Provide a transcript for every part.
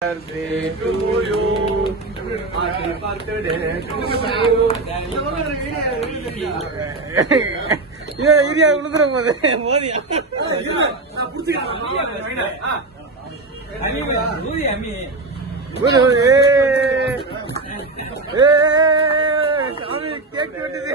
birthday to you. Happy birthday to you. Area விழுந்துற போது மோதியா சாமி கேக் வெட்டுது.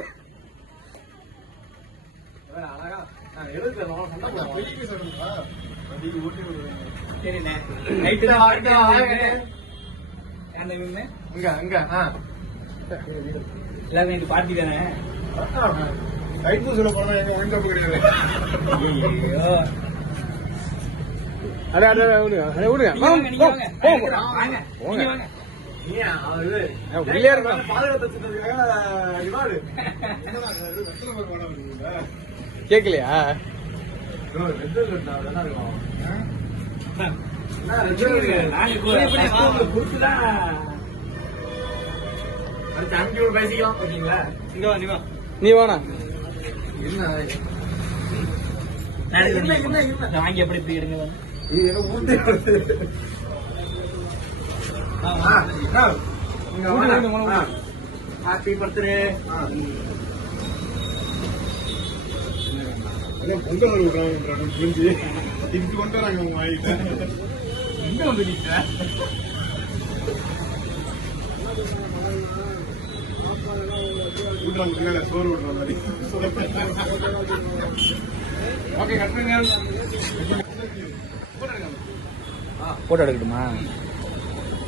பார்ட்டி தானே சொல்ல போனா எங்க ஒழுங்கா கிடையாது. கேக்கலையா நீ வேணா வாங்கி எப்படி போயிடுங்க. Happy birthday. பொங்கல் புரிஞ்சு இதுக்கு கொண்டு வராங்க உங்க வாங்கிட்ட எங்க வந்து நீங்க சோறு விடுற மாதிரி. Okay, photo எடுக்கட்டுமா?